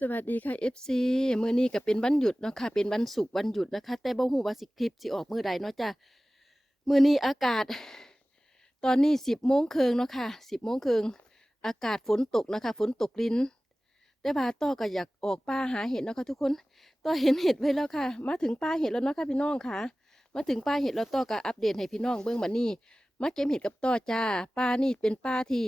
สวัสดีค่ะ FC มื้อนี้ก็เป็นวันหยุดเนาะค่ะเป็นวันศุกร์วันหยุดนะคะ แต่บ่ฮู้ว่าสิคลิปสิออกมื้อใดเนาะจ้ะมื้อนี้อากาศ ตอนนี้10โมงครึ่งเนาะค่ะ10โมงครึ่งอากาศฝนตกนะคะ ฝนตกลิ้น แต่ว่าต้อก็อยากออกป่าหาเห็ดเนาะค่ะทุกคนต้อเห็นเห็ดไว้แล้วค่ะ มาถึงป่าเห็ดแล้วเนาะค่ะพี่น้องค่ะ มาถึงป่าเห็ดแล้วต้อก็อัปเดตให้พี่น้องเบิ่งบัดนี้ มาเก็บเห็ดกับต้อจ้าป่านี่เป็นป่าที่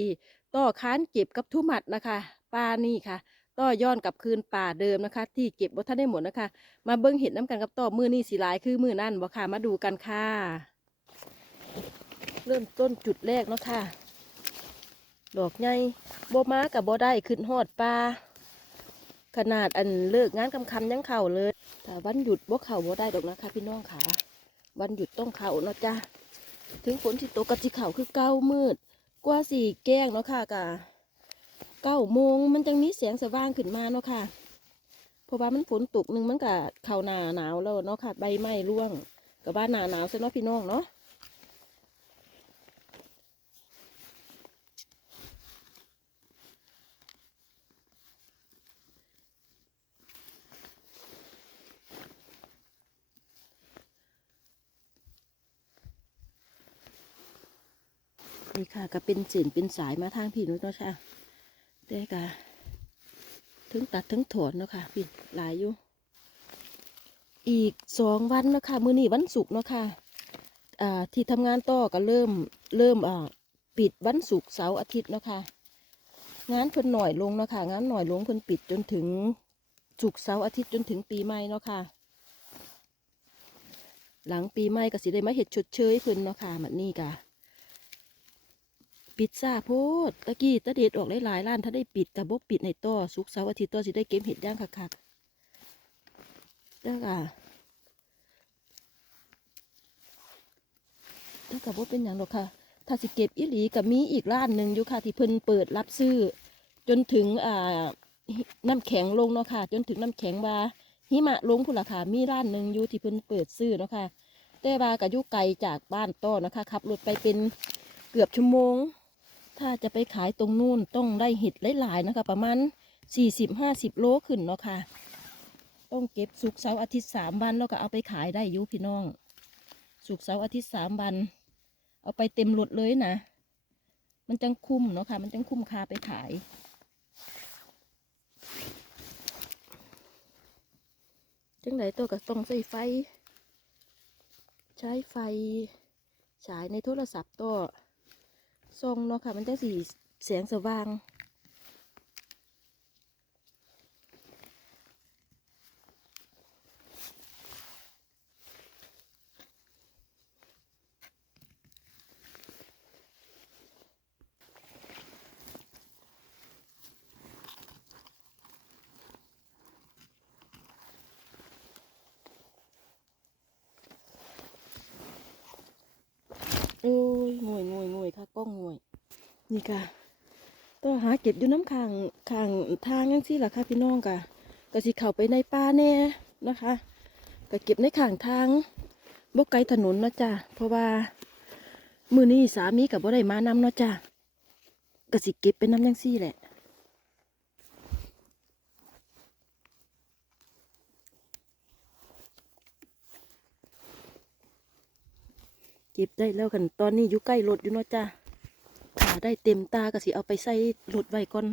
ต้อค้านเก็บกับทุมัดนะคะป่านี่ค่ะ ต่อย้อนกลับคืนป่าเดิมนะคะ ที่เก็บบ่ทันได้หมดนะคะ มาเบิ้งเห็ดน้ำกันกับต่อมือนี่สีลายคือมือนั่นบ่ค่ะมาดูกันค่ะ เริ่มต้นจุดแรกเนาะค่ะดอกใหญ่บ่มากับบ่ได้ขึ้นฮอดปลาขนาดอันเลิกงานคำคำยังเข่าเลยแต่วันหยุดบ่เข่าบ่ได้ดอกนะคะพี่น้องค่ะ วันหยุดต้องเข่าเนาะจ้ะถึงฝนที่ตกกับที่เข่าคือเก้ามืด กว่าสี่แก้งเนาะค่ะกะ เก้าโมงมันจังมีแสงสว่างขึ้นมาเนาะค่ะ เพราะว่ามันฝนตกหนึ่งมันก็เข้าหนาหนาวแล้วเนาะค่ะ ใบไม้ร่วงกับบ้านหนาหนาวซะเนาะพี่น้องเนาะนี่ค่ะก็เป็นเส้นเป็นสายมาทางพี่นุ้นเนาะค่ะ แต่ก็ถึงตัดถึงถอนเนาะค่ะพี่หลายอยู่ อีกสองวันเนาะค่ะมื้อนี้วันศุกร์เนาะค่ะอ่าที่ทำงานต่อก็เริ่มเริ่มอ่าปิดวันศุกร์เสาร์อาทิตย์เนาะค่ะงานเพิ่นหน่อยลงเนาะค่ะงานหน่อยลงเพิ่นปิดจนถึงศุกร์เสาร์อาทิตย์จนถึงปีใหม่เนาะค่ะ หลังปีใหม่ก็สิได้มาเฮ็ดชดเชยเพิ่นเนาะค่ะแบบนี้กะ ปิดซาโพดตะกี้ตะเด็ดออกหลายๆร้านถ้าได้ปิดกับบกปิดในต่อสุกเสาร์อาทิตย์ต่อสิได้เก็บเห็ดย่างคักๆแล้วก็แล้วก็บ่เป็นอย่างหรอกค่ะ ถ้าสิเก็บอีหลีกับมีอีกร้านหนึ่งอยู่ค่ะ ที่เพิ่นเปิดรับซื้อ จนถึงอ่าน้ำแข็งลงเนาะค่ะ จนถึงน้ำแข็งว่าหิมะลงพุ่นละค่ะมีร้านหนึ่งอยู่ที่เพิ่นเปิดซื้อเนาะค่ะแต่ว่าก็อยู่ไกลจากบ้านต้อนะคะขับรถไปเป็นเกือบชั่วโมง ถ้าจะไปขายตรงนู่นต้องได้เห็ดหลายๆนะคะ ประมาณสี่สิบห้าสิบโลขึ้นเนาะค่ะ ต้องเก็บสุกเสาร์อาทิตย์สามวันแล้วก็เอาไปขายได้อยุพี่น้อง สุกเสาร์อาทิตย์สามวัน เอาไปเต็มรถเลยนะ มันจังคุ้มเนาะค่ะ มันจังคุ้มค่าไปขายจังไหนตัวก็ต้องใช้ไฟ ใช้ไฟฉายในโทรศัพท์ตัว ส่องเนาะค่ะ มันจะสีแสงสว่างโอ้ยงวยง วยค่ะกล้องงวย นี่ค่ะต้องหาเก็บอยู่น้ำข้างข้างทางยังซี่ล่ะค่ะพี่น้องค่ะก็สิเข้าไปในป่าแน่นะคะก็เก็บในข้างทางบกไกลถนนนะจ้ะเพราะว่ามือนี้สามีกับบ่ได้มานำเนาะจ้ะก็สิเก็บเป็นน้ำยังซี่แหละ เก็บได้แล้วกันตอนนี้อยู่ใกล้รถอยู่เนาะจ้าขาได้เต็มตาก็สิเอาไปใส่รถไว้ก่อน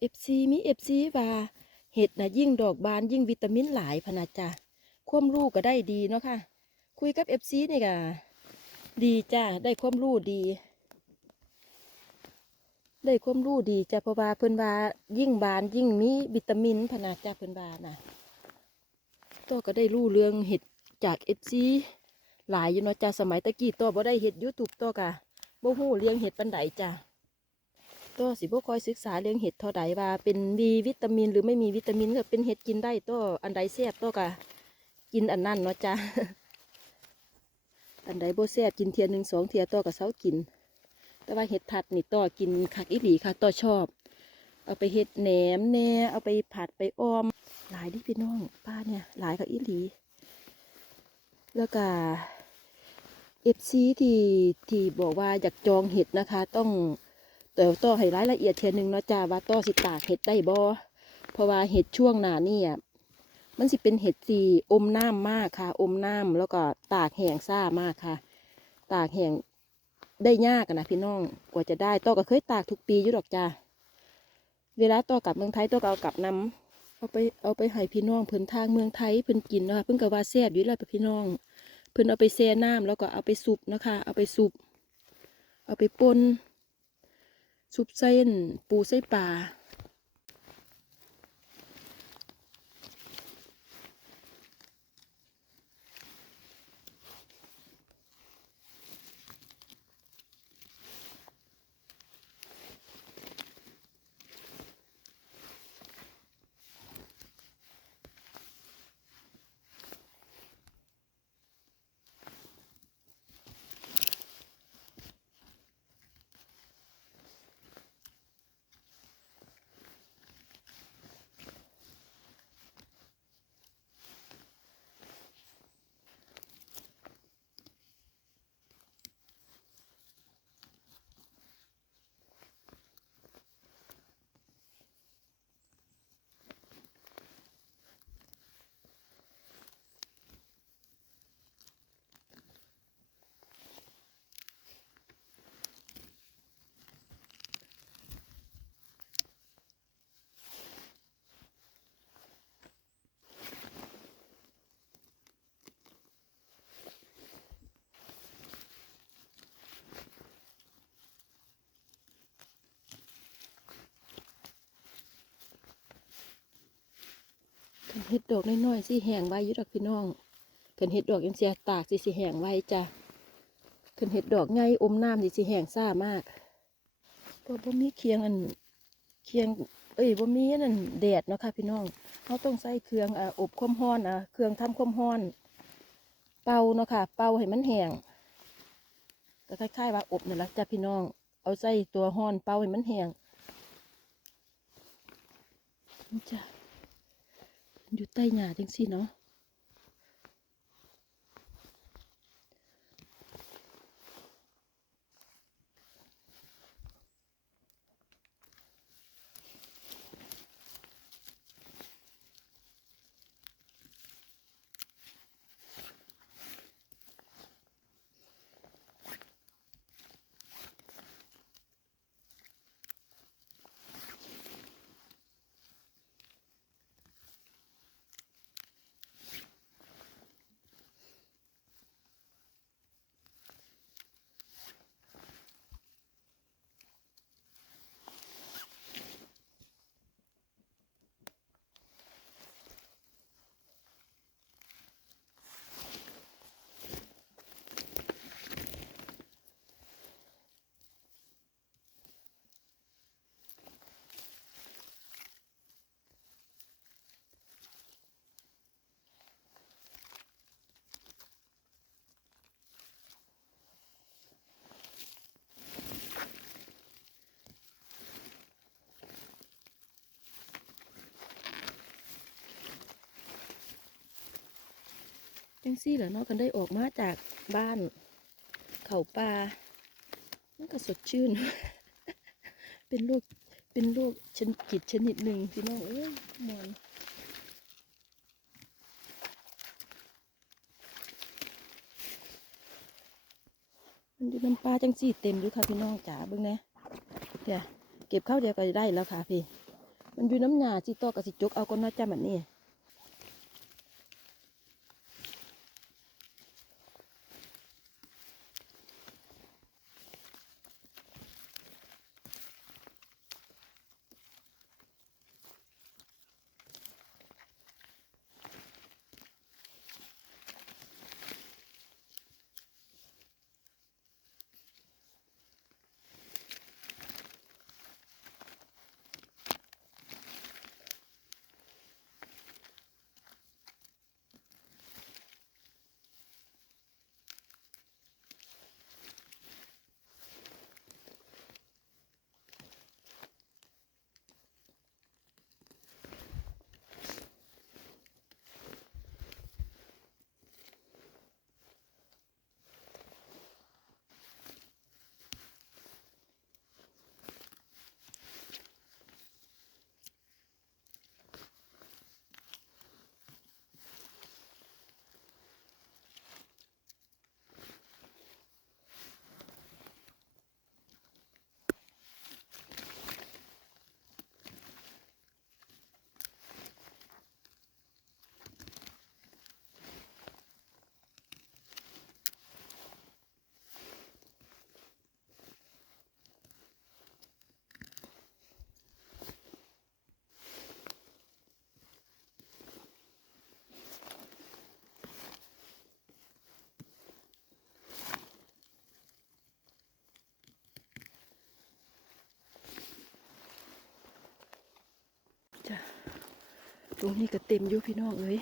เอฟซีมีเอฟซีว่าเห็ดนะยิ่งดอกบานยิ่งวิตามินหลายพนะจ้ะความรู้ก็ได้ดีเนาะค่ะ คุยกับเอฟซีนี่ก็ดีจ้าได้ความรู้ดี ได้ความรู้ดีจ้ะเพราะว่าเพิ่นว่ายิ่งบานยิ่งมีวิตามินพนาจ้ะเพิ่นว่าน่ะตัวก็ได้รู้เรื่องเห็ดจากเอฟซีหลายอยู่เนาะจ้ะสมัยตะกี้ตัวบ่ได้เห็ดยูทูบตัวกะบ่ฮู้เลี้ยงเห็ดปันใดจ้ะ ตัวสิบ่คอยศึกษาเรื่องเห็ดเท่าใดว่า เป็นมีวิตามิน หรือไม่มีวิตามินก็เป็นเห็ดกินได้ตัวอันใดแซ่บตัวกะกินอันนั้นเนาะจ้ะอันใดโบแซ่บกินเทียหนึ่งสองเทียตัวก็เซากิน แต่ว่าเห็ดผัดนี่ต่อกินคักอีหลีค่ะต่อชอบ เอาไปเห็ดแหนมแน่เอาไปผัดไปอ้อม หลายดิพี่น้องป้าเนี่ย หลายคักอีหลี แล้วก็เอฟซีที่ที่บอกว่าอยากจองเห็ดนะคะ ต้อง แต่ต่อให้รายละเอียดเทียหนึงเนาะจ้าว่าต่อสิตากเห็ดได้บ่เพราะว่าเห็ดช่วงหนานี่อะมันสิเป็นเห็ดสีอมน้ำมากค่ะ อมน้ำแล้วก็ตากแห้งซ่ามากค่ะ ตากแห้งได้ยากนะพี่น้องกว่าจะได้ต่อก็เคยตากทุกปีอยู่ดอกจ้าเวลาต่อกลับเมืองไทยต่อก็เอากลับนำเอาไปเอาไปให้พี่น้องเพิ่นทางเมืองไทยเพิ่นกินเนาะเพิ่นก็ว่าแซ่บอยู่แล้วพี่น้อง เพิ่นเอาไปแช่น้ำแล้วก็เอาไปสุบนะคะ เอาไปสุบเอาไปป่น สุบเส้นปูไส้ปลาันเห็ดดอกน้อยๆสิแห้งไว้ยู่ดอกพี่น้องกันเห็ดดอกยังเสียตากสิสิแห้งไว้จ้ะกันเห็ดดอกไงอมน้ำสิสิแห้งซ่ามากก็บ่มีเคียงอันเคียงเอ้ยบ่มีอันนั่นแดดเนาะค่ะพี่น้องเขาต้องใส่เครื่องอ่าอบความร้อนอะเครื่องทำความร้อน เป่าเนาะค่ะ เป่าให้มันแห้งก็คล้ายๆว่าอบนี่แหละจ้ะพี่น้อง เอาใส่ตัวห้อนเป่าให้มันแห้งนี่จ้ะ อยู่ใต้หญ้าจังซี่เนาะ จังซี่แหละเนาะกันได้ออกมาจากบ้าน เขาป่ามันก็สดชื่น เป็นโรคเป็นโรคชนกิจชนิดหนึ่งพี่น้องเอ้ยมวนมันอยู่น้ำปลาจังซี่เต็มอยู่ค่ะพี่น้องจ๋าเบิ่งนะเดี๋ยวเก็บข้าวเดียวก็ได้แล้วค่ะพี่ มันอยู่น้ำหยาสิโตกับสิจกเอาก็น่าจะแบบนี้ งนี้ก็เต็มอยู่พี่น้องเอ้ย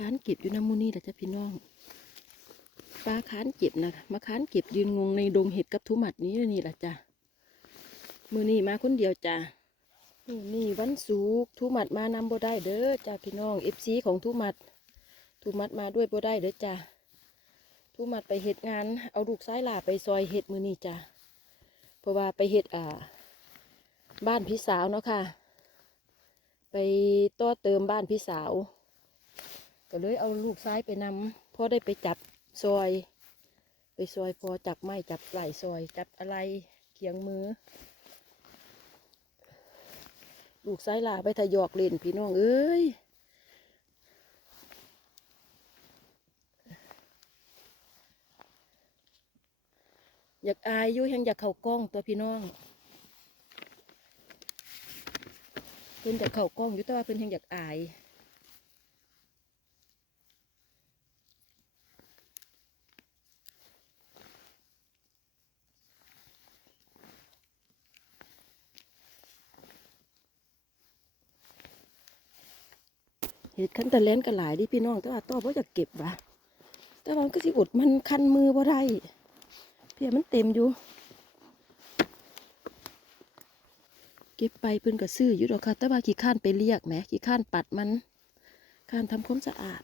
ค้านเก็บอยู่น้ำมูนี่แหละจ้ะพี่น้องปลาค้านเก็บนะมาค้านเก็บยืนงงในดงเห็ดกับทุหมัดนี้นี่แหละจ้ะมือนี่มาคนเดียวจ้ะนี่วันสูกทุหมัดมานำบ่ได้เด้อจ้ะพี่น้องเอฟซีของทุหมัดทุหมัดมาด้วยบ่ได้เด้อจ้ะทุหมัดไปเห็ดงาน เอาลูกซ้ายหลาไปซอยเห็ดมือนี่จ้ะเพราะว่าไปเห็ดอ่า บ้านพี่สาวเนาะค่ะ ไปต่อเติมบ้านพี่สาว ก็เลยเอาลูกซ้ายไปนำพอได้ไปจับซอย ไปซอยพอจับไม้จับไหล่ซอย จับอะไรเคียงมือ ลูกซ้ายลาไปทะยอกเล่นพี่น้องเอ้ยอยากอายอยู่ยังอยากเข้ากล้องตัวพี่น้องเพิ่นอยากเข้ากล้องอยู่แต่ว่าเพิ่นยังอยากอาย เห็ดคันตะเลนก็หลายดิพี่น้องแต่ว่าต้อบ่อยากเก็บวะแต่ว่ามันก็สิอดมันคันมือบ่ได้เพียมันเต็มอยู่ เก็บไปเพิ่นก็ซื้ออยู่ดอกค่ะแต่ว่าขี้ข้านไปเรียกแหมขี้ข้านปัดมันข้านทำความสะอาด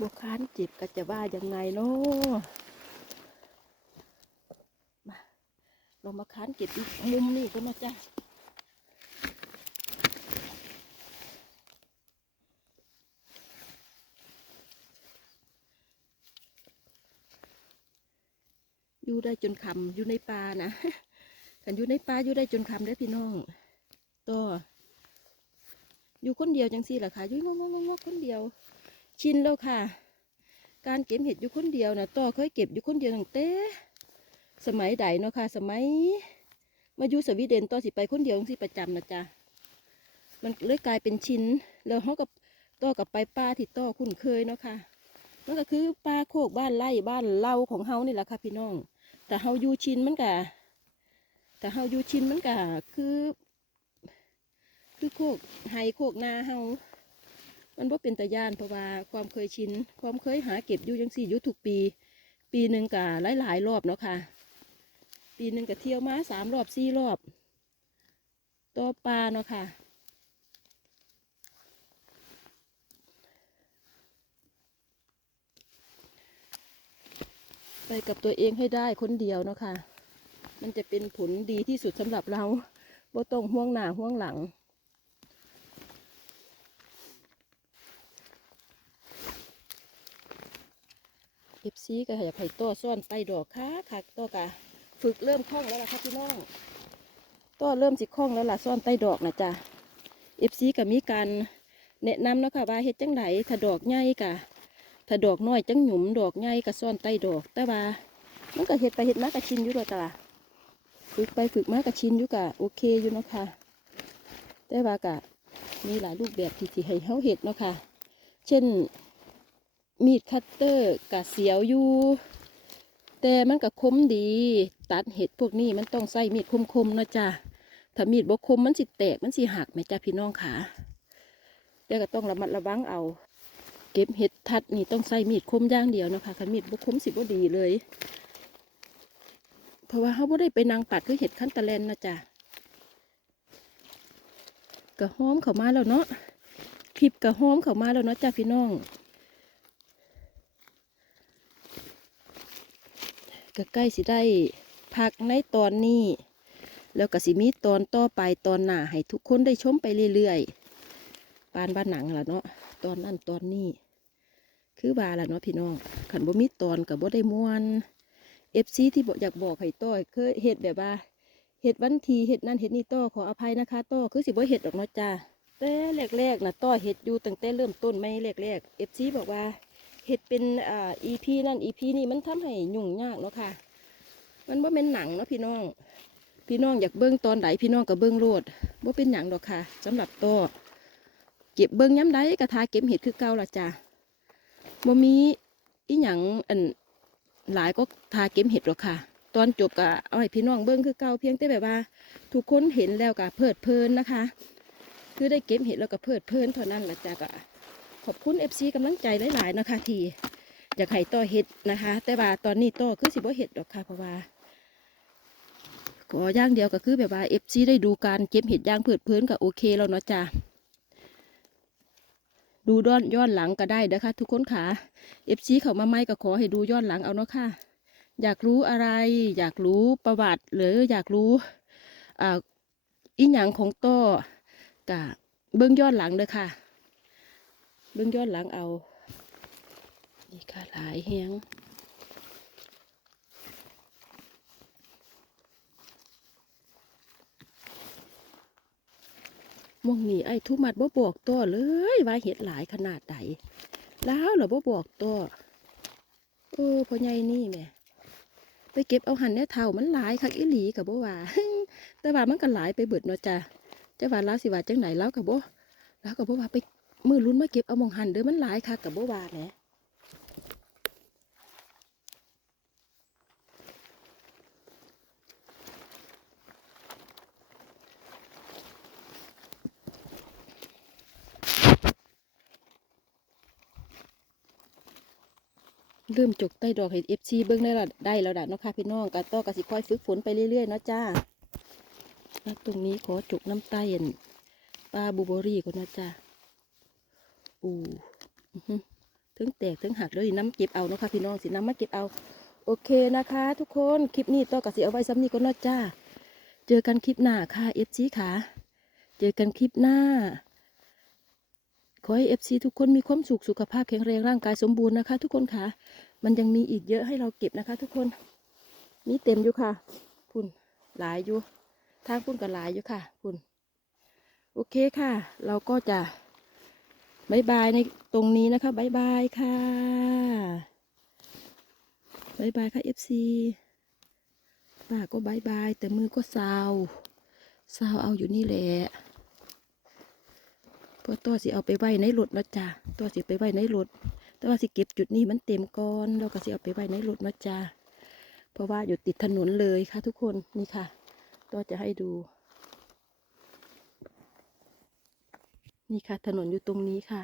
บวค้านเจ็บก็จะว่ายังไงเนาะมาเรามาค้านเก็บอีกมุมนี่ก็มาจ้ะอยู่ได้จนคำอยู่ในป่านะกันอยู่ในป่าอยู่ได้จนคำได้พี่น้องต่ออยู่คนเดียวจังสี่ล่ะค่ะอยู่งงงงๆๆคนเดียว ชินแล้วค่ะ การเก็บเห็ดอยู่คนเดียวนะต่อเคยเก็บอยู่คนเดียวตั้งแต่สมัยใดเนาะค่ะ สมัย มาอยู่สวีเดนต่อสิไปคนเดียวสิประจำนะจ๊ะมันเลยกลายเป็นชิ้นแล้วเขากับต่อกับไปป้าที่ต่อคุ้นเคยเนาะค่ะมันก็คือป้าโคกบ้านไร่บ้านเล่าของเฮานี่แหละค่ะพี่น้อง แต่เฮาอยู่ชินมันกะแต่เฮาอยู่ชินมันกะคือ คือโคกไฮโคกนาเฮา มันบ่เป็นตาย่านเพราะว่าความเคยชินความเคยหาเก็บอยู่ยังสี่อยู่ทุกปี ปีหนึ่งกะหลายหลายๆรอบเนาะค่ะ ปีหนึ่งกะเที่ยวมาสามรอบสี่รอบต่อปลาเนาะค่ะไปกับตัวเองให้ได้คนเดียวเนาะค่ะ มันจะเป็นผลดีที่สุดสำหรับเราบ่ต้องห่วงหน้าห่วงหลัง เอฟซีก็อยากให้ต่อซ่อนไปดอกค่ะค่ะต่อกะฝึกเริ่มคล่องแล้วล่ะครับพี่น้องต่อเริ่มสิคล่องแล้วล่ะซ่อนใต้ดอกนะจ๊ะเอฟซีก็มีการแนะนำเนาะค่ะว่าเฮ็ดจังไดถ้าดอกใหญ่กะถ้าดอกน้อยจังหยุมดอกใหญ่ก็ซ่อนใต้ดอก แต่ว่ามันก็เห็ดไปเห็ดมาก็ชินอยู่ดอกตะล่ะฝึกไปฝึกมาก็ชินอยู่กะโอเคอยู่เนาะค่ะแต่ว่ากะมีหลายรูปแบบที่ที่ให้เฮาเห็ดเนาะค่ะ เช่น มีดคัตเตอร์กะเสียวอยู่ แต่มันก็คมดี ตัดเห็ดพวกนี้มันต้องใส่มีดคมๆนะจ๊ะถ้ามีดบกคมมันสิแตกมันสิหักไหมจ้าพี่น้องขาแต่ก็ต้องระมัดระวังเอา เก็บเห็ดทัดนี่ต้องใส่มีดคมอย่างเดียวนะคะถ้ามีดบกคมสิบ่ดีเลย เพราะว่าเขาบ่ได้ไปนางปัดคือเห็ดขั้นตะแลนนะจ๊ะกระห้อมเข้ามาแล้วเนาะคลิปกระห้อมเข้ามาแล้วเนาะจ้าพี่น้อง ก็ใกล้สิได้พักในตอนนี้ แล้วก็สิมีตอนต่อไปตอนหน้าให้ทุกคนได้ชมไปเรื่อยๆปานบ้านหนังล่ะเนาะตอนนั้นตอนนี้ คือว่าล่ะเนาะพี่น้องขันบ่มีตอนกับบ่ได้ม่วนเอฟซีที่บอกอยากบอกให้ต้อยเคยเฮ็ดแบบว่าเฮ็ดวันทีเฮ็ดนั่นเฮ็ดนี่ต้อขออภัยนะคะต้อคือสิบ่เฮ็ดดอกเนาะจ้าแต่แรกๆนะต้อเฮ็ดอยู่ตั้งแต่เริ่มต้นไม่แรกๆเอฟซีบอกว่า เฮ็ดเป็นอ่าอีพีนั่นอีพีนี่มันทำให้ยุ่งยากเนาะค่ะ มันบ่าเป็นหนังเนาะพี่น้อง พี่น้องอยากเบิ้งตอนไหนพี่น้องก็เบิ้งโลดบ่าเป็นหยังดอกค่ะสำหรับโตเก็บเบิ้งย้ำใดกระทาเก็บเห็ดคือเก่าละจ้ะบ่มีอีหยังอันหลายก็ทาเก็บเห็ดหรอกค่ะ ตอนจบก็เอาให้พี่น้องเบิ้งคือเก่าเพียงแต่แบบว่า ทุกคนเห็นแล้วก็เพลิดเพลินนะคะ คือได้เก็บเห็ดแล้วก็เพลิดเพลินเท่านั้นละจ้ะก็ ขอบคุณเอฟซีกำลังใจหลายๆนะคะ ที่อยากให้ต่อเห็ดนะคะ แต่ว่าตอนนี้ต่อคือสิบ่เห็ดดอกค่ะเพราะว่าขออย่างเดียวก็คือแบบว่าเอฟซีได้ดูการเก็บเห็ดย่างเผืดเพลินก็โอเคแล้วเนาะจ้าดูย้อนย้อนหลังก็ได้นะคะ ทุกคนค่ะเอฟซีเขามาไม่ก็ขอให้ดูย้อนหลังเอาเนาะค่ะ อยากรู้อะไร อยากรู้ประวัติ หรืออยากรู้อ่าอีหยังของต้อกะเบื้องย้อนหลังเด้อค่ะ เบื้องย้อนหลังเอา นี่ค่ะหลายเฮียงม่วงนี่ไอ้ทุมัดบ่บอกตัวเลยว่าเห็ดหลายขนาดใดแล้วเหรอบ่บอกตัวเออพ่อใหญ่นี่แม่ไปเก็บเอาหันเนี่ยเท่ามันหลายคักอีหลีกับบ่ว่าแต่ว่ามันก็หลายไปเบิดเนาะจ้ะจะว่าแล้วสิว่าจังไหนแล้วกับบ่แล้วกับบ่ว่าไป มือลุ้นมาเก็บเอามองหันเด้อมันหลายคักกับบ่ว่าแหมเริ่มจกใต้ดอกเห็ดเอฟซีเบิ้งได้ละได้แล้วด่ะเนาะค่ะพี่น้องกะต่อกะสิค่อยฝึกฝนไปเรื่อยๆเนาะจ้าแล้วตรงนี้ขอจุกน้ำใต้อันปลาบูเบอรี่ก่อนนะจ้า อู้ถึงแตกถึงหักเลยน้ำเก็บเอาเนาะค่ะพี่น้องสิน้ำมาเก็บเอา โอเคนะคะ ทุกคนคลิปนี้ต่อกะสิเอาไว้ซ้ำนี้ก็นาะจ้า เจอกันคลิปหน้าค่ะเอฟซีค่ะ เจอกันคลิปหน้า ขอให้เอฟซีทุกคนมีความสุขสุขภาพแข็งแรงร่างกายสมบูรณ์นะคะ ทุกคนค่ะ มันยังมีอีกเยอะให้เราเก็บนะคะ ทุกคนมีเต็มอยู่ค่ะพุ่นหลายอยู่ทางพุ่นก็หลายอยู่ค่ะพุ่นโอเคค่ะ เราก็จะ บายบายในตรงนี้นะคะบายบายค่ะบายบายค่ะเอฟซีป้าก็บายบาย แต่มือก็ซาวซาวเอาอยู่นี่แหละเพราะตัวสิเอาไปไว้ในรถนะจ้ะตัวสิไปไว้ในรถแต่ว่าสิเก็บจุดนี้มันเต็มก่อนเราก็สิเอาไปไว้ในรถนะจ้ะเพราะว่าอยู่ติดถนนเลยค่ะทุกคนนี่ค่ะ ตัวจะให้ดู นี่ค่ะ ถนนอยู่ตรงนี้ค่ะ